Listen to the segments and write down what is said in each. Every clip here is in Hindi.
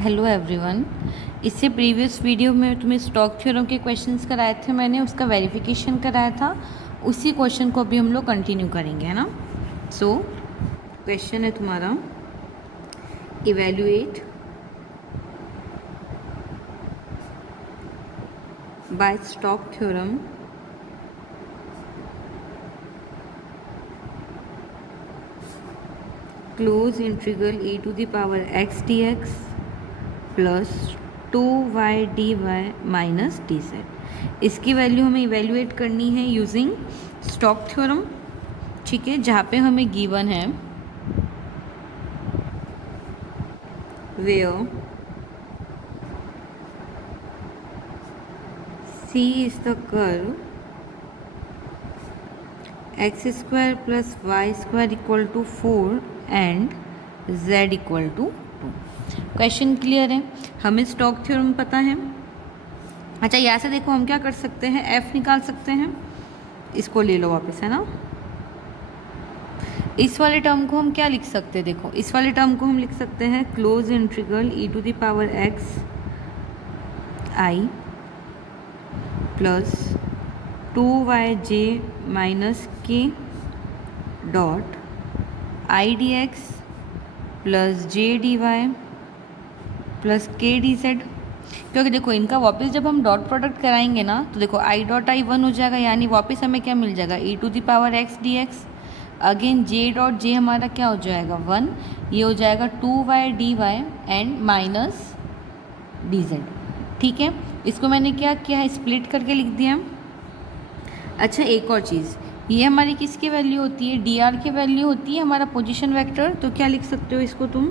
Hello everyone. इससे प्रीवियस वीडियो में तुम्हें स्टॉक थ्योरम के क्वेश्चंस कराए थे, मैंने उसका वेरिफिकेशन कराया था। उसी क्वेश्चन को अभी हम लोग कंटिन्यू करेंगे, है ना। सो क्वेश्चन है तुम्हारा, evaluate by Stokes theorem close integral e to the power x dx plus 2y dy minus dz। इसकी वैल्यू हमें इवेल्युएट करनी है यूजिंग स्टॉक थ्योरम, ठीक है, जहाँ पे हमें गिवन है where C is the curve x square plus y square equal to 4 and z equal to 2। Question clear है, हमें स्टॉक थ्योरम पता है। अच्छा, यहाँ से देखो हम क्या कर सकते हैं, f निकाल सकते हैं। इसको ले लो वापस, है ना। इस वाले टर्म को हम क्या लिख सकते हैं, देखो इस वाले टर्म को हम लिख सकते हैं close integral e to the power x i plus 2yj minus k dot i d x plus j d y plus k d z. क्योंकि देखो इनका वापस जब हम डॉट प्रोडक्ट कराएंगे ना, तो देखो आई डॉट आई 1 हो जाएगा, यानी वापस हमें क्या मिल जाएगा, e to the power x d x. Again j dot j हमारा क्या हो जाएगा 1, ये हो जाएगा 2y d y and minus d z. ठीक है, इसको मैंने क्या किया है, स्प्लिट करके लिख दिया। अच्छा, एक और चीज़, ये हमारी किसकी वैल्यू होती है, डी आर की वैल्यू होती है हमारा पोजीशन वेक्टर। तो क्या लिख सकते हो इसको तुम,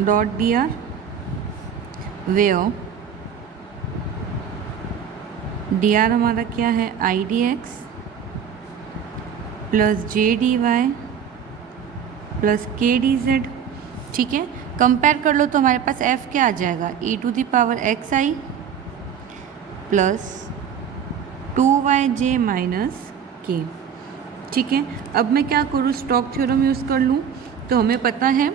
dot D r where d r हमारा क्या है i d x plus j d y plus k d z. ठीक है, कंपेयर कर लो तो हमारे पास f क्या आ जाएगा, e to the power x i plus 2yj minus k. ठीक है, अब मैं क्या करूँ, स्टॉक थ्योरम यूज़ कर लूँ। तो हमें पता है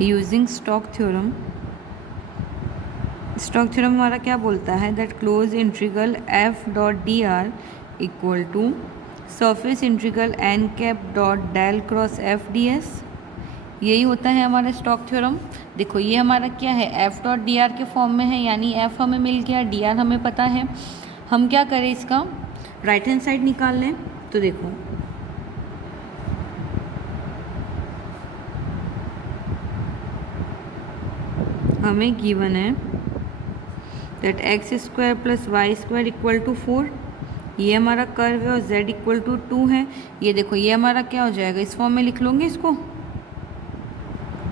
यूजिंग स्टॉक थ्योरम हमारा क्या बोलता है, that close integral f dot D r equal to surface integral n cap dot del cross f d s. यही होता है हमारा स्टॉक थ्योरम। देखो ये हमारा क्या है, f डॉट डी आर के फॉर्म में है, यानी f हमें मिल गया, डी आर हमें पता है। हम क्या करें, इसका राइट हैंड साइड निकाल लें। तो देखो हमें गिवन है that x square plus y square equal to 4, ये हमारा कर्व है, और z इक्वल टू 2 है। ये देखो ये हमारा क्या हो जाएगा, इस फॉर्म में लिख लोगे इसको,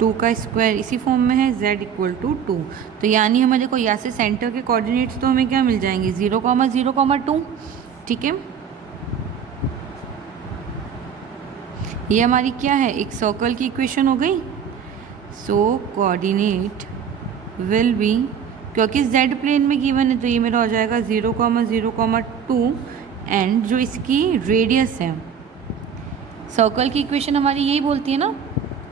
2 का स्क्वायर इसी फॉर्म में है, z इक्वल टू 2। तो यानी हमें देखो यहाँ से सेंटर के कोऑर्डिनेट्स तो हमें क्या मिल जाएंगे, 0,0,2। ठीक है, ये हमारी क्या है, एक सर्कल की इक्वेशन हो गई। सो कोऑर्डिनेट विल बी, क्योंकि z प्लेन में गिवन है तो ये मेरा हो जाएगा 0,0,2 एंड जो इसकी रेडियस है, सर्कल की इक्वेशन हमारी यही बोलती है ना,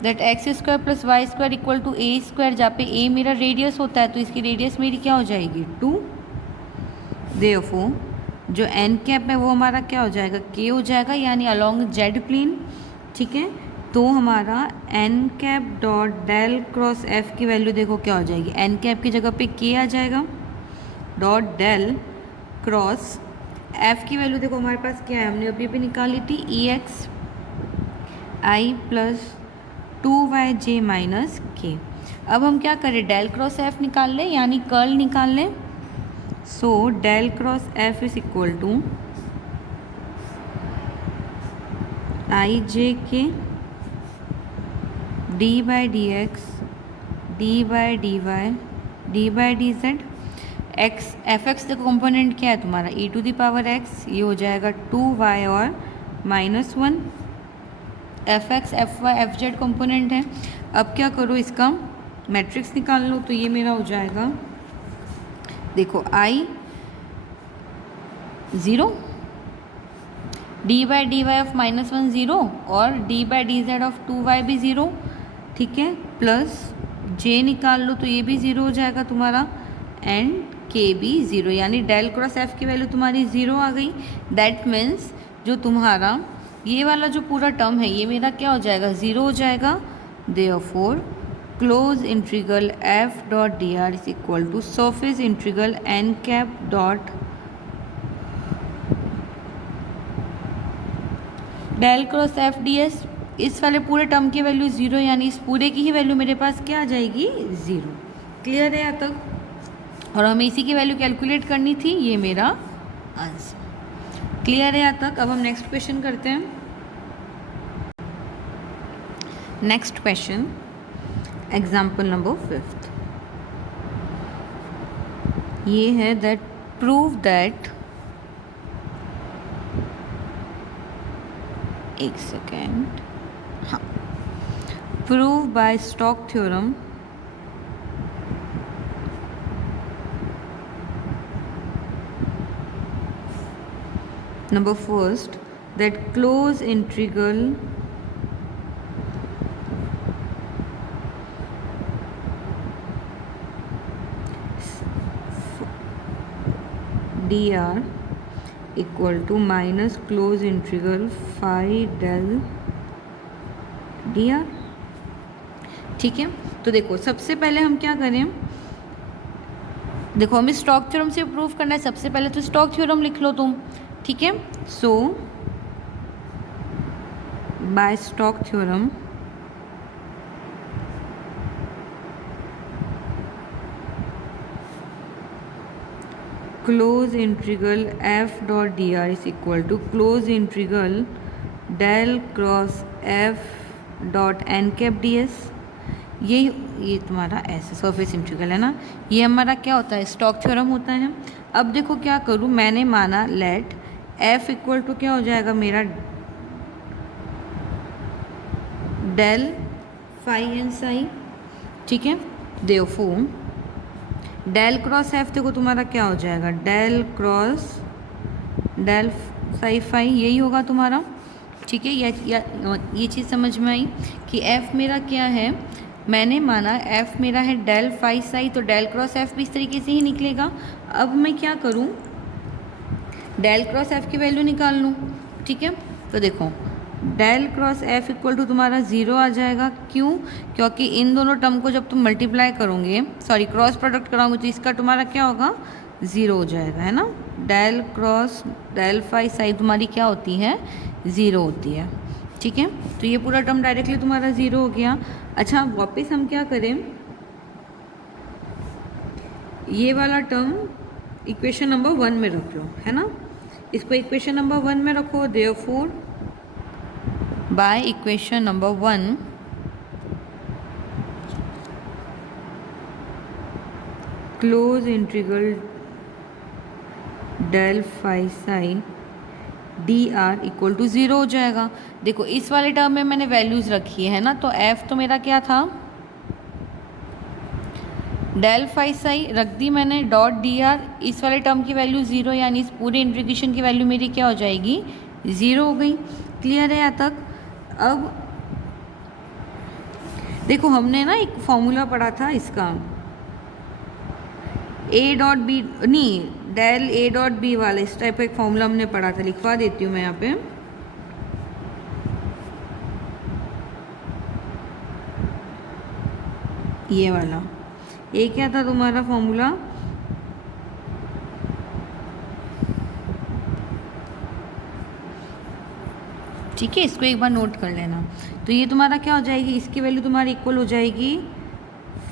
that x square plus y square equal to a square, जहाँ पे ए मेरा रेडियस होता है तो इसकी रेडियस मेरी क्या हो जाएगी 2। देयरफॉर जो एन कैप है वो हमारा क्या हो जाएगा, के हो जाएगा, यानी अलोंग जेड प्लेन। ठीक है, तो हमारा n cap dot del cross f की वैल्यू देखो क्या हो जाएगी, एन कैप की जगह पे के आ जाएगा, डॉट डेल क्रॉस एफ की वैल्यू देखो हमारे पास क्या है, हमने अभी भी निकाली थी, ई x i plus 2yj minus के। अब हम क्या करें, डेल क्रॉस एफ निकाल लें, यानी कर्ल निकाल लें। So del cross F is equal to I J K D by D X D by D Y D by D Z. X F X देखो कंपोनेंट क्या है तुम्हारा, e to the power x, ये हो जाएगा 2y और -1। F X F Y F Z component है। अब क्या करो, इसका मैट्रिक्स निकाल लो तो ये मेरा हो जाएगा, देखो i 0, d by D y of -1 0 और d by D z of 2y भी 0, ठीक है, प्लस जे निकाल लो तो ये भी 0 हो जाएगा तुम्हारा, एंड के भी 0, यानी डेल क्रॉस एफ की वैल्यू तुम्हारी 0 आ गई। दैट मीन्स जो तुम्हारा ये वाला जो पूरा टर्म है ये मेरा क्या हो जाएगा, 0 हो जाएगा। Therefore close integral F dot D R is equal to surface integral n cap dot del cross f d s. इस वाले पूरे टर्म की वैल्यू 0, यानी इस पूरे की ही वैल्यू मेरे पास क्या आ जाएगी, 0। क्लियर है यहाँ तक? और हमें इसी की वैल्यू कैलकुलेट करनी थी, ये मेरा आंसर। क्लियर है यहाँ तक? अब हम नेक्स्ट क्वेश्चन करते हैं। नेक्स्ट क्वेश्चन, एग्जाम्पल नंबर 5, ये है दैट प्रूव दैट, एक सेकेंड, हाँ, prove by Stokes theorem number first that close integral d r equal to minus close integral phi del d r. ठीक है, तो देखो सबसे पहले हम क्या करें, देखो हमें स्टोक्स थ्योरम से प्रूव करना है। सबसे पहले तो स्टोक्स थ्योरम लिख लो तुम, ठीक है। So by Stokes theorem close integral F dot D R is equal to close integral del cross F dot N cap D S. ये तुम्हारा ऐसे सरफेस इंटीग्रल है ना, ये हमारा क्या होता है, स्टोक्स थ्योरम होता है। अब देखो क्या करूँ, मैंने माना लेट एफ इक्वल टू क्या हो जाएगा मेरा, डेल फाई एन साई, ठीक है। देयरफॉर डेल क्रॉस एफ देखो तुम्हारा क्या हो जाएगा, del cross del psi phi, यही होगा तुम्हारा, ठीक है। ये चीज़ समझ में आई कि एफ मेरा क्या है, मैंने माना एफ मेरा है डेल फाई साई, तो डेल क्रॉस एफ भी इस तरीके से ही निकलेगा। अब मैं क्या करूं, डेल क्रॉस एफ की वैल्यू निकाल लूं, ठीक है। तो देखो del cross f equal to तुम्हारा 0 आ जाएगा, क्यों, क्योंकि इन दोनों टर्म को जब तुम मल्टीप्लाई करोगे, सॉरी क्रॉस प्रोडक्ट कराओगे, तो इसका तुम्हारा क्या होगा, 0 हो जाएगा, है ना। Del cross del phi psi तुम्हारी क्या होती है, 0 होती है, ठीक है। तो ये पूरा टर्म डायरेक्टली तुम्हारा 0 हो गया। अच्छा वापस हम क्या करें, ये वाला टर्म इक्वेशन नंबर 1 में रख लो, है ना, इसको इक्वेशन नंबर 1 में रखो। Therefore by equation number 1 close integral del phi psi d r equal to 0 हो जाएगा। देखो इस वाले टर्म में मैंने वैल्यूज़ रखी है ना, तो एफ तो मेरा क्या था, डेल फाई साई रख दी मैंने, डॉट डी आर, इस वाले टर्म की वैल्यू 0, यानी इस पूरे इंटीग्रेशन की वैल्यू मेरी क्या हो जाएगी, 0 हो गई। क्लियर है यहाँ तक? अब देखो हमने ना एक फॉर्मूला पढ़ा था इसका, ए डॉट बी नहीं, डेल ए डॉट बी वाला, इस टाइप का एक फॉर्मूला हमने पढ़ा था, लिखवा देती हूँ मैं यहाँ पे। ये वाला, ये क्या था तुम्हारा फॉर्मूला, ठीक है, इसको एक बार नोट कर लेना। तो ये तुम्हारा क्या हो जाएगी, इसकी वैल्यू तुम्हारी इक्वल हो जाएगी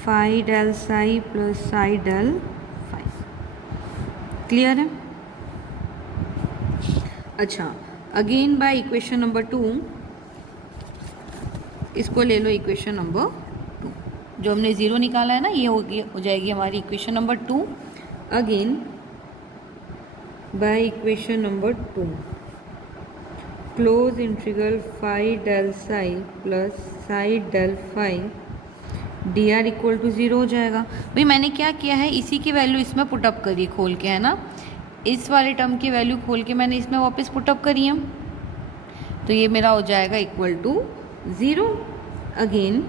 phi del psi plus psi del phi. Clear है? अच्छा अगेन बाय इक्वेशन नंबर 2, इसको ले लो इक्वेशन नंबर 2, जो हमने 0 निकाला है ना, ये हो जाएगी हमारी equation number 2। Again by equation number 2 close integral phi del psi plus psi del phi d r equal to 0 हो जाएगा। भाई मैंने क्या किया है, इसी की वैल्यू इसमें पुटअप करी खोल के, है ना, इस वाले टर्म की वैल्यू खोल के मैंने इसमें वापस पुटअप करी है, तो ये मेरा हो जाएगा equal to 0। Again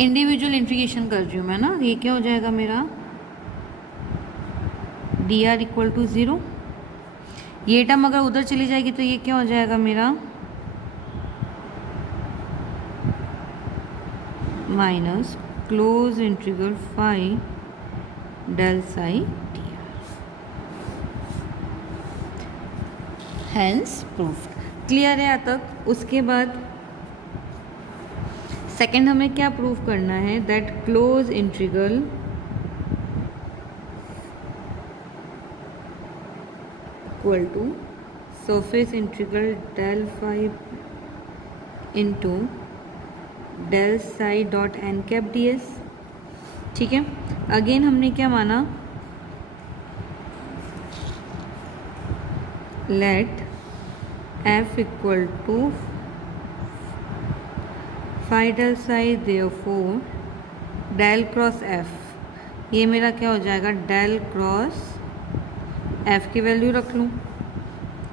individual integration कर रही हूँ मैं ना, ये क्या हो जाएगा मेरा डी आर इक्वल टू 0। ये टर्म अगर उधर चली जाएगी तो ये क्या हो जाएगा मेरा minus close integral phi del psi d r. Hence proof. Clear है यहाँ तक। उसके बाद सेकंड हमें क्या प्रूफ करना है, that close integral equal to surface integral del phi into del psi dot N cap D s. ठीक है, अगेन हमने क्या माना, let f equal to phi del psi therefore del cross f, ये मेरा क्या हो जाएगा डेल क्रॉस एफ की वैल्यू रख लूँ।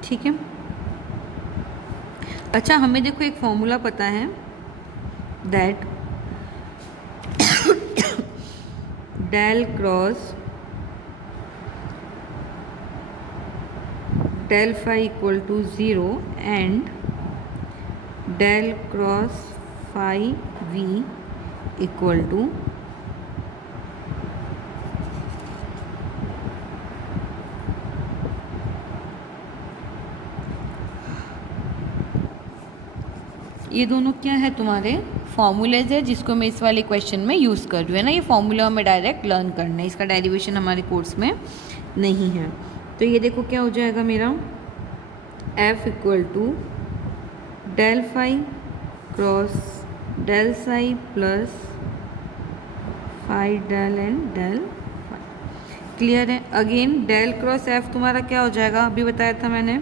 ठीक है, अच्छा हमें देखो एक फॉर्मूला पता है, that del cross del phi equal to 0 and del cross phi v equal to ये दोनों क्या है तुम्हारे फॉर्मूलेज है, जिसको मैं इस वाले क्वेश्चन में यूज़ कर रही हूँ, है ना। ये फॉर्मूला हमें डायरेक्ट लर्न करना है, इसका डेरिवेशन हमारे कोर्स में नहीं है। तो ये देखो क्या हो जाएगा मेरा f equal to del phi cross del psi plus phi del and del phi. Clear है। अगेन डेल क्रॉस f तुम्हारा क्या हो जाएगा, अभी बताया था मैंने।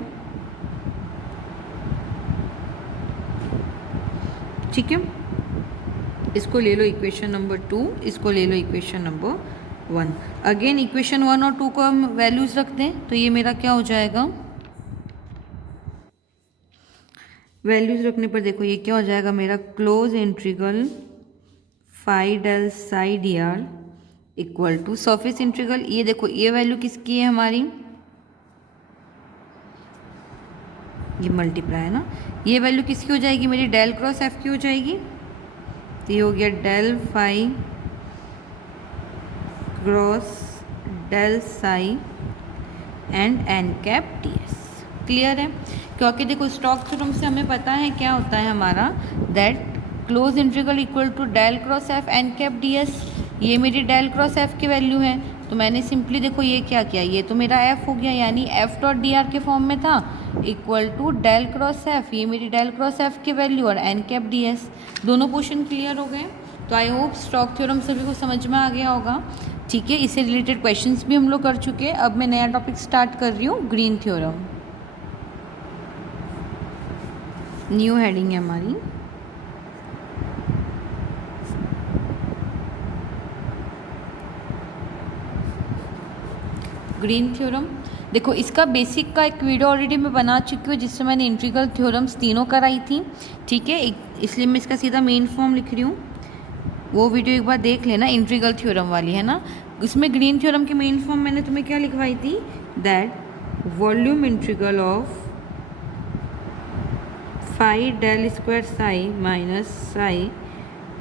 ठीक है, इसको ले लो इक्वेशन नंबर 2, इसको ले लो इक्वेशन नंबर 1। अगेन इक्वेशन 1 और 2 को हम वैल्यूज रखते हैं, तो ये मेरा क्या हो जाएगा, वैल्यूज रखने पर देखो ये क्या हो जाएगा मेरा close integral phi del psi d r equal to surface integral, ये देखो ये वैल्यू किसकी है हमारी, ये मल्टीप्लाई है ना, ये वैल्यू किसकी हो जाएगी मेरी डेल क्रॉस एफ की हो जाएगी। तो ये हो गया del phi cross del psi and n cap D s. Clear है, क्योंकि देखो स्टोक्स थ्योरम से हमें पता है क्या होता है हमारा, that close integral equal to del cross f n cap D S. ये मेरी डेल क्रॉस एफ की वैल्यू है, तो मैंने सिंपली देखो ये क्या किया, ये तो मेरा एफ हो गया, यानी एफ डॉट डी आर के फॉर्म में था, equal to del cross f, ये मेरी डेल क्रॉस एफ की वैल्यू और एन कैप डी एस। दोनों क्वेश्चन क्लियर हो गए। तो आई होप स्टोक्स थ्योरम सभी को समझ में आ गया होगा। ठीक है, इससे रिलेटेड क्वेश्चंस भी हम लोग कर चुके हैं। अब मैं नया टॉपिक स्टार्ट कर रही हूँ, ग्रीन थ्योरम। न्यू हेडिंग है हमारी। ग्रीन थ्योरम, देखो इसका बेसिक का एक वीडियो ऑलरेडी मैं बना चुकी हूँ, जिससे मैंने इंटीग्रल थ्योरम्स तीनों कराई थी। ठीक है, इसलिए मैं इसका सीधा मेन फॉर्म लिख रही हूँ, वो वीडियो एक बार देख लेना, इंटीग्रल थ्योरम वाली, है ना। इसमें ग्रीन थ्योरम की मेन फॉर्म मैंने तुम्हें क्या लिखवाई थी, that volume integral of phi del square psi minus psi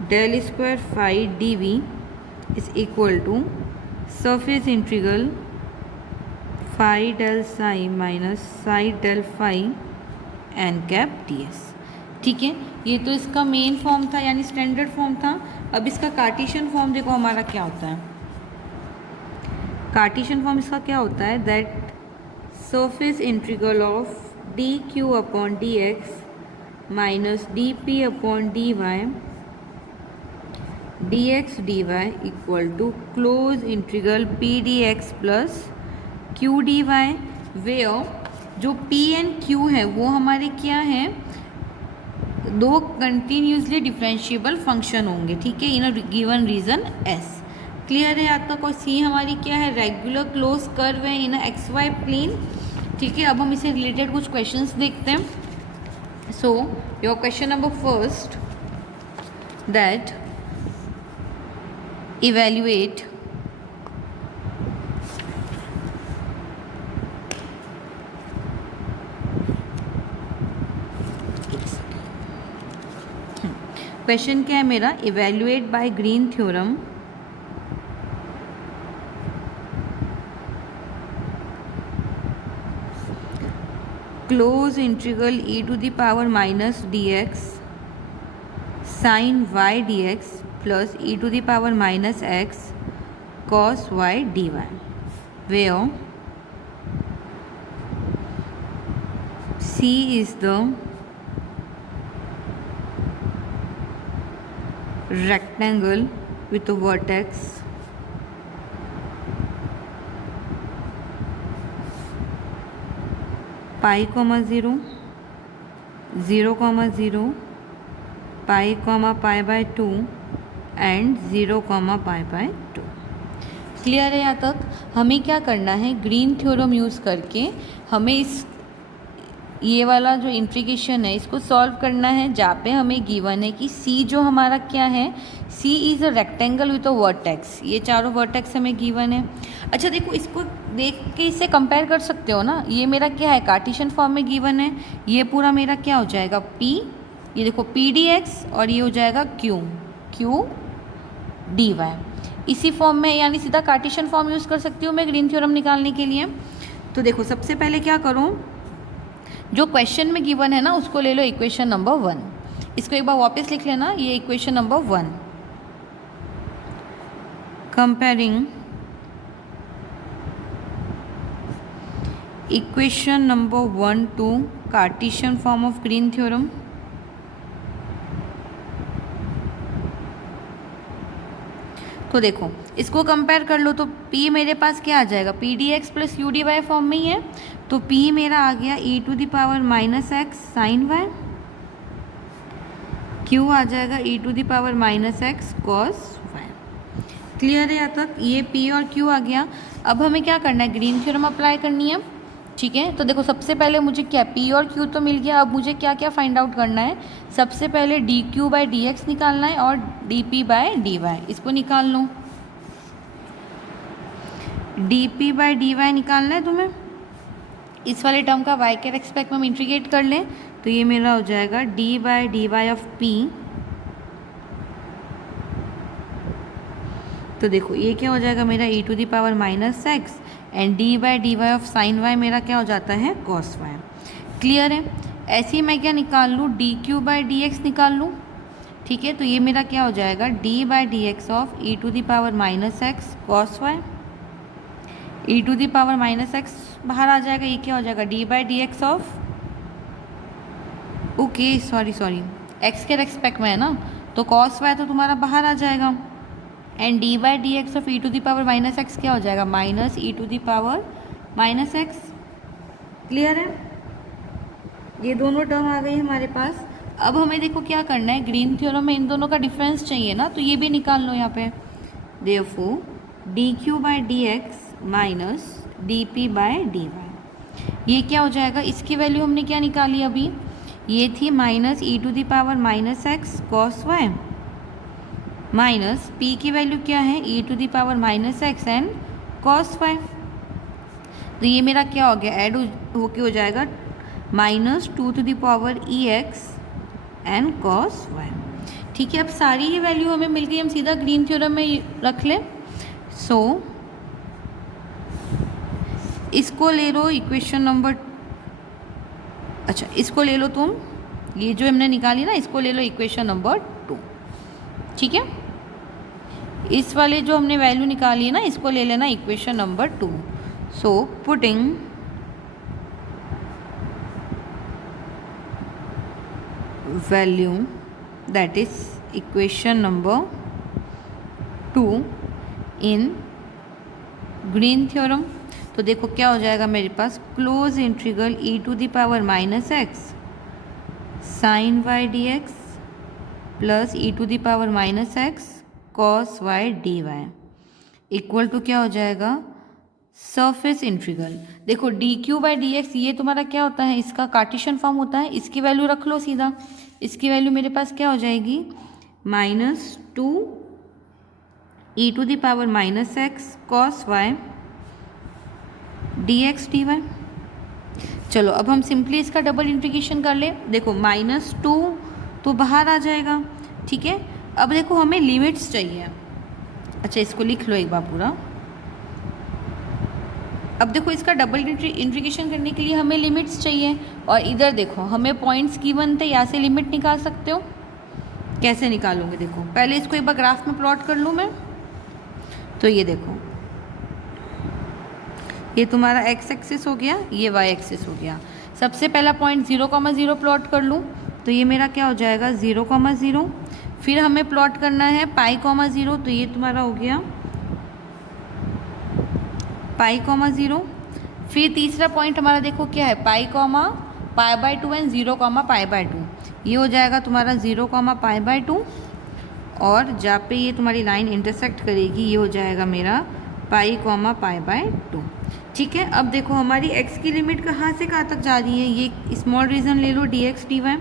del square phi d v is equal to surface integral phi del psi minus psi del phi n cap D s. ठीक है, ये तो इसका मेन फॉर्म था, यानी स्टैंडर्ड फॉर्म था। अब इसका कार्टेशियन फॉर्म देखो हमारा क्या होता है। कार्टेशियन फॉर्म इसका क्या होता है, that surface integral of d q upon d x minus d p upon d y dx dy equal to close integral p d x plus q d y, where जो पी एंड क्यू है वो हमारे क्या है, दो कंटिन्यूसली डिफरेंशिएबल फंक्शन होंगे, ठीक है, in a given region S. Clear है यहाँ तक। और सी हमारी क्या है, रेगुलर क्लोज कर्व है इन एक्स वाई प्लेन, ठीक है। अब हम इसे रिलेटेड कुछ क्वेश्चंस देखते हैं। So your question number first, that evaluate question क्या है मेरा, evaluate by Green theorem close integral e to the power minus d x sine Y D x plus e to the power minus x cos Y D y, where C is the rectangle with a vertex pi, 0, 0, 0, pi, pi by 2 and 0, pi by 2। Clear है यहाँ तक। हमें क्या करना है, ग्रीन थ्योरम यूज़ करके हमें इस ये वाला जो इंटीग्रेशन है इसको सॉल्व करना है, जहाँ पे हमें गिवन है कि C जो हमारा क्या है, C is a rectangle with a vertex, ये चारों वर्टेक्स हमें गिवन है। अच्छा देखो, इसको देख के इससे कंपेयर कर सकते हो ना, ये मेरा क्या है, कार्टेशियन फॉर्म में गिवन है, ये पूरा मेरा क्या हो जाएगा P, ये देखो P डी एक्स, और ये हो जाएगा Q डी वाई, इसी फॉर्म में, यानी सीधा कार्टेशियन फॉर्म यूज़ कर सकती हूँ मैं ग्रीन थ्योरम निकालने के लिए। तो देखो सबसे पहले क्या करूँ, जो क्वेश्चन में गिवन है ना उसको ले लो इक्वेशन नंबर 1, इसको एक बार वापस लिख लेना, ये equation number 1, comparing equation number 1 to Cartesian form of Green theorem. तो देखो इसको कंपेयर कर लो, तो P मेरे पास क्या आ जाएगा, p d x plus u d y form में ही है, तो P मेरा आ गया e to the power minus x sine y, Q आ जाएगा e to the power minus x cos y. Clear है यहाँ तक, ये P और Q आ गया। अब हमें क्या करना है, ग्रीन थ्योरम अप्लाई करनी है, ठीक है। तो देखो सबसे पहले मुझे क्या, P और Q तो मिल गया, अब मुझे क्या क्या फाइंड आउट करना है, सबसे पहले D Q by D X निकालना है और D P by D Y, इसको निकाल लो। D P by D Y निकालना है तुम्हें, इस वाले टर्म का y के रेस्पेक्ट में हम इंटीग्रेट कर लें, तो ये मेरा हो जाएगा d by D y of P। तो देखो ये क्या हो जाएगा मेरा e to the power minus x, and d by D y of sine y मेरा क्या हो जाता है, कॉस वाई। क्लियर है। ऐसे ही मैं क्या निकाल लूँ, D Q by D x निकाल लूँ, ठीक है। तो ये मेरा क्या हो जाएगा, d by D x of e to the power minus x cos y, e to the power minus x बाहर आ जाएगा, ये क्या हो जाएगा, d by D x of, okay sorry x के रेस्पेक्ट में है ना, तो कॉस वाई तो तुम्हारा बाहर आ जाएगा, and d by D x of e to the power minus x क्या हो जाएगा, minus E to the power minus x. Clear है, ये दोनों टर्म आ गई हमारे पास। अब हमें देखो क्या करना है, ग्रीन थ्योरम में इन दोनों का डिफरेंस चाहिए ना, तो ये भी निकाल लो यहाँ पे। Therefore d Q by D x minus d P by D y, ये क्या हो जाएगा, इसकी वैल्यू हमने क्या निकाली अभी, ये थी minus E to the power minus x cos Y, minus P की वैल्यू क्या है, E to the power minus x and cos Y. तो ये मेरा क्या हो गया, ऐड होके हो जाएगा minus two to the power e x and cos y. ठीक है, अब सारी ये वैल्यू हमें मिल गई, हम सीधा ग्रीन थ्योरम में रख लें। सो इसको ले लो इक्वेशन नंबर, अच्छा इसको ले लो तुम, ये जो हमने निकाली ना इसको ले लो इक्वेशन नंबर 2, ठीक है। इस वाले जो हमने वैल्यू निकाली है ना इसको ले लेना equation number 2। So putting value that is equation number 2 in green theorem। तो देखो क्या हो जाएगा मेरे पास, close integral e to the power minus x sine Y D x plus E to the power minus x cos Y D Y equal to क्या हो जाएगा, सरफेस इंटीग्रल। देखो D Q by D X ये तुम्हारा क्या होता है, इसका कार्टेशियन फॉर्म होता है, इसकी वैल्यू रख लो सीधा। इसकी वैल्यू मेरे पास क्या हो जाएगी, -2 E to the power minus x cos Y D X D Y. चलो अब हम सिंपली इसका डबल इंटीग्रेशन कर ले। देखो -2 तो बाहर आ जाएगा, ठीक है। अब देखो हमें लिमिट्स चाहिए। अच्छा इसको लिख लो एक बार पूरा। अब देखो इसका डबल इंटीग्रेशन करने के लिए हमें लिमिट्स चाहिए, और इधर देखो हमें पॉइंट्स गिवन थे, यहाँ से लिमिट निकाल सकते हो। कैसे निकालोगे, देखो पहले इसको एक बार ग्राफ में प्लॉट कर लूँ मैं। तो ये देखो ये तुम्हारा एक्स एक्सिस हो गया, ये वाई एक्सिस हो गया। सबसे पहला पॉइंट 0,0 प्लॉट कर लूँ, तो ये मेरा क्या हो जाएगा 0,0। फिर हमें प्लॉट करना है π,0, तो ये तुम्हारा हो गया π,0। फिर तीसरा पॉइंट हमारा देखो क्या है, π,π/2 एंड 0,π/2। ये हो जाएगा तुम्हारा 0,π/2, और जहाँ पे ये तुम्हारी लाइन इंटरसेक्ट करेगी ये हो जाएगा मेरा π,π/2। ठीक है। अब देखो हमारी x की लिमिट कहाँ से कहाँ तक जा रही है, ये स्मॉल रीजन ले लो dx dy,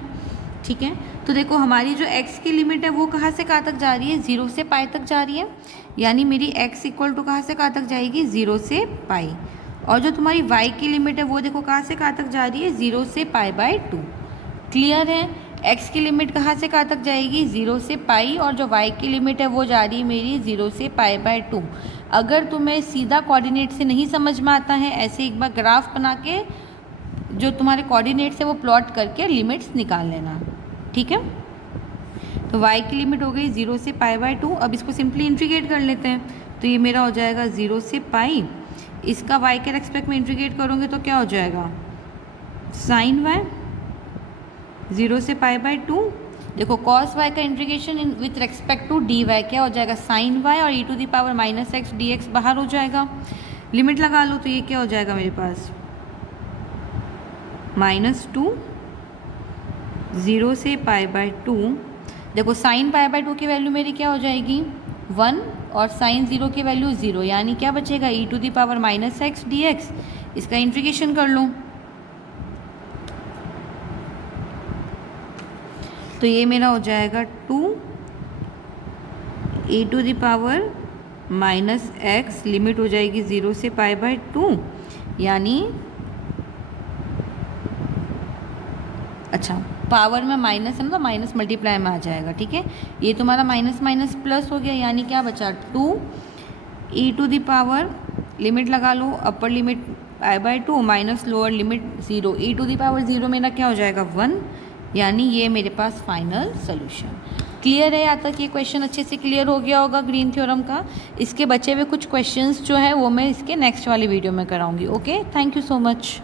ठीक है। तो देखो हमारी जो x की लिमिट है वो कहाँ से कहाँ तक जा रही है, 0 से पाई तक जा रही है। यानी मेरी x इक्वल टू कहाँ से कहाँ तक जाएगी, 0 से पाई। और जो तुम्हारी y की लिमिट है वो देखो कहाँ से कहाँ तक जा रही है, 0 से π/2। क्लियर है। x की लिमिट कहाँ से कहाँ तक जाएगी, 0 से पाई, और जो y की लिमिट है वो जा रही है मेरी 0 से π/2। अगर तुम्हें सीधा कोऑर्डिनेट से नहीं समझ में आता है, ऐसे एक बार ग्राफ बना के जो तुम्हारे कोऑर्डिनेट्स है वो प्लॉट करके लिमिट्स निकाल लेना, ठीक है। तो y की लिमिट हो गई 0 से π/2। अब इसको सिंपली इंटीग्रेट कर लेते हैं, तो ये मेरा हो जाएगा 0 से पाई। इसका y के रेस्पेक्ट में इंटीग्रेट करोगे तो क्या हो जाएगा, साइन y 0 से π/2। देखो cos y का integration with respect to dy क्या हो जाएगा, साइन y, और e to the power minus x dx बाहर हो जाएगा। लिमिट लगा लो तो ये क्या हो जाएगा मेरे पास, -2 0 से π/2। देखो साइन π/2 की वैल्यू मेरी क्या हो जाएगी 1, और साइन 0 की वैल्यू 0, यानी क्या बचेगा e to the power minus x dx। इसका इंटीग्रेशन कर लो तो ये मेरा हो जाएगा 2 e to the power minus x, limit हो जाएगी 0 से π/2, यानी अच्छा पावर में माइनस है ना, तो माइनस मल्टीप्लाई में आ जाएगा, ठीक है। ये तुम्हारा माइनस माइनस प्लस हो गया, यानी क्या बचा 2 e to the power, limit लगा लो, upper limit π/2 minus lower limit 0, e to the power 0 मेरा क्या हो जाएगा 1, यानी ये मेरे पास फाइनल सोल्यूशन। क्लियर है, यहाँ तक ये क्वेश्चन अच्छे से क्लियर हो गया होगा ग्रीन थ्योरम का। इसके बचे हुए कुछ क्वेश्चंस जो है वो मैं इसके नेक्स्ट वाली वीडियो में कराऊंगी। Okay, thank you so much.